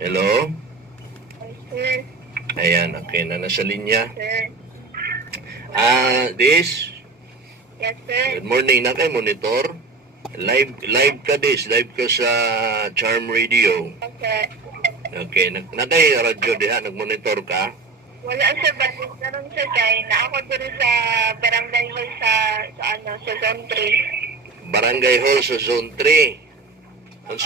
Hello? Sir. Ayan, okay na nasa linya. Sir. Dis, Yes, sir. good morning. Na kay monitor. Live ka live ka sa Charm Radio. Okay. Okay, na kay radyo diha, nagmonitor ka. Wala, sir. Ba't naroon, sir, kay na ako dito sa barangay hall sa sa zone 3. Barangay Hall sa Zone 3.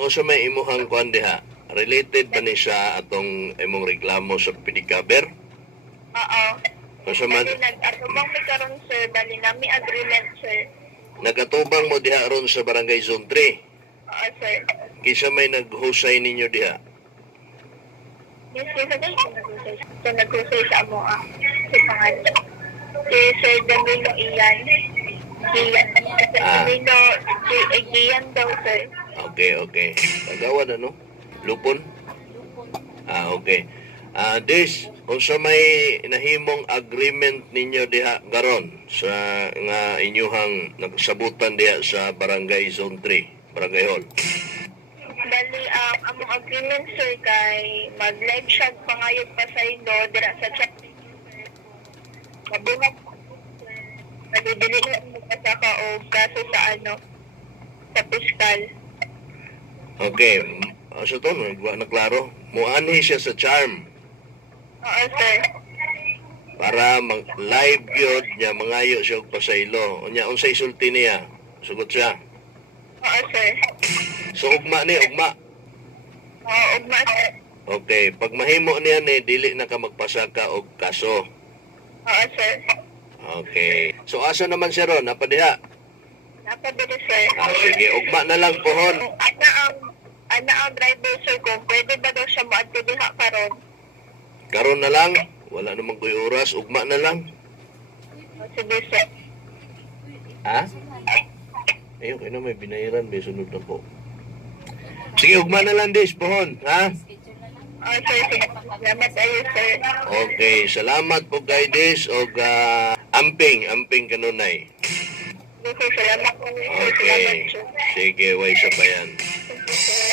Unsa may imuhang kuan diha? Related ba ni sa atong imong reklamo sa pedicab? Oo. Unsa man Bali, nag-atubang may karon, sir. Bali, nami agreement, sir. nagatubang mo diha ron sa Barangay Zone 3? Oo, sir. Kisa may naghusay ninyo diha? Yes, sir. Nag-usay sa amo, sa pangalan. Si Sir Danilo Ian. Danilo Ian daw, sir. Okay. Tagawan ano? Lupon? Okay. This, unsa may nahimong agreement ninyo diha garon sa nga inyuhang nagsabutan diha sa Barangay Zone 3, Barangay Hall? Bali, among agreement, sir, kay mag-live shot pangayod pa sa ino, dira sa chat. Mabungat, nabibili na magkasaka o kaso sa sa piskal. Okay. So to, naklaro. Muanhi siya sa Charm Oo, sir. para mag-live yun niya, mangayo siya og pasaylo. Unya, unsay sulti niya? Sugot siya. Oo, sir. So, ugma. Oo, ugma, sir. Okay. Pag mahimo niya ni, dili na ka magpasaka og kaso. Oo, sir. Okay. So, asa naman siya ron? Napadiha? Napabili, sir. Sige, ugma na lang pohon. Ang driver, sir, kung pwede ba daw siya maadtudiha karon? Karon na lang. Wala namang kuy oras. Ugma na lang. Sige, sir. Ha? Ayun, kayo na may binayaran. May sunod na po. Sige, ugma na lang, Dis, pohon. Ha? Oo, sir. Sige. Salamat tayo, sir. Okay, salamat po kay Dis o amping kanunay. Sige, sir. Salamat po. Salamat, Okay. sir. Sige, way sa bayan. Sige, sir.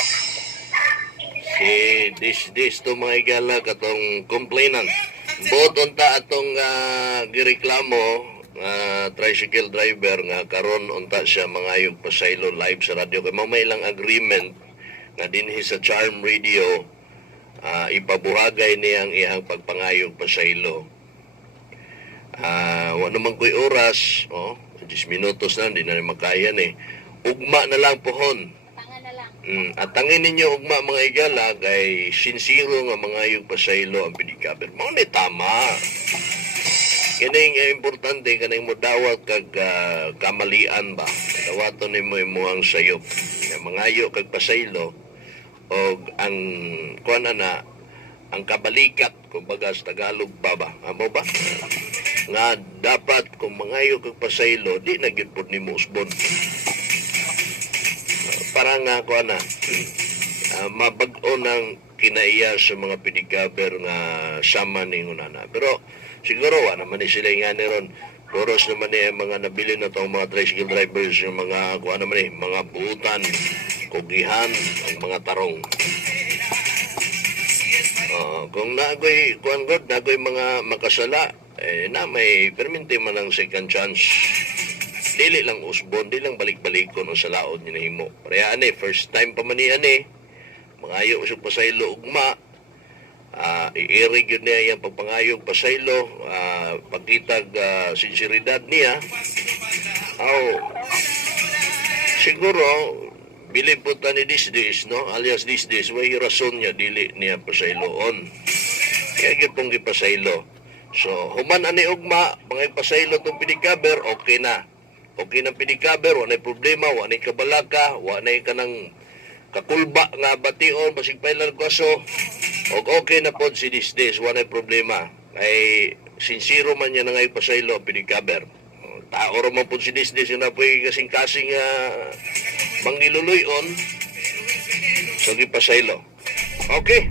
Si Dis to mga igala katong complainant. Bot unta atong gireklamo tricycle driver nga karon unta siya mangayog pasaylo live sa radyo kay may ilang agreement nga dinhi sa Charm Radio ipabuhagay niya ang iyang pagpangayog pasaylo. Wa naman ko'y oras, 10 minutos na, hindi na makayan eh. Ugma na lang pohon. At tangin ninyo ugma mga igala kay sinsiro nga mangayog pasaylo ang pedicab. Mao ni tama. Kining importante kaning modawat kag kamalian ba. Dawaton nimo imong sayop. Nga mangayo kag pasaylo og ang kuan na ang kabalikat kumbaga sa Tagalog ba. Amo ba? Nga dapat kung mangayo kag pasaylo di na gyud pud nimo usbon. Parang nga ko mabag-o ng kinaiya sa mga pedicabber nga sama ni unana. Pero siguro naman ni sila nga ni ron. Puros naman ni mga nabili na itong mga tricycle drivers, yung mga mga buutan, kugihan, ang mga tarong. Kung nagoy mga makasala, na may perminti man ang second chance. Dili lang usbon, dili lang balik-balikon o sa laod ni nahimo. Pareha first time pa man niya mangayo usog pasaylo ugma. Iirig yun niya yung pagpangayog pasaylo, pagkitag sinseridad niya. Siguro, bilib po ta ni Disdis, no? Alias Disdis, may rason niya, dili niya pasayloon. Kaya yun pong gipasaylo. So, human ani ugma, mga pasaylo itong pedicabber, okay na. Okay na pedicabber, wala problema, wala kabalaka, wala kanang kakulba nga bation, basig pailan kwaso, o okay na po si Disdes, wala problema. Ay, sincero man niya na ngayon pasaylo, pedicabber. Tao raman po si Disdes, yun na po yung kasing-kasing mangluluyon, so pasaylo. Okay.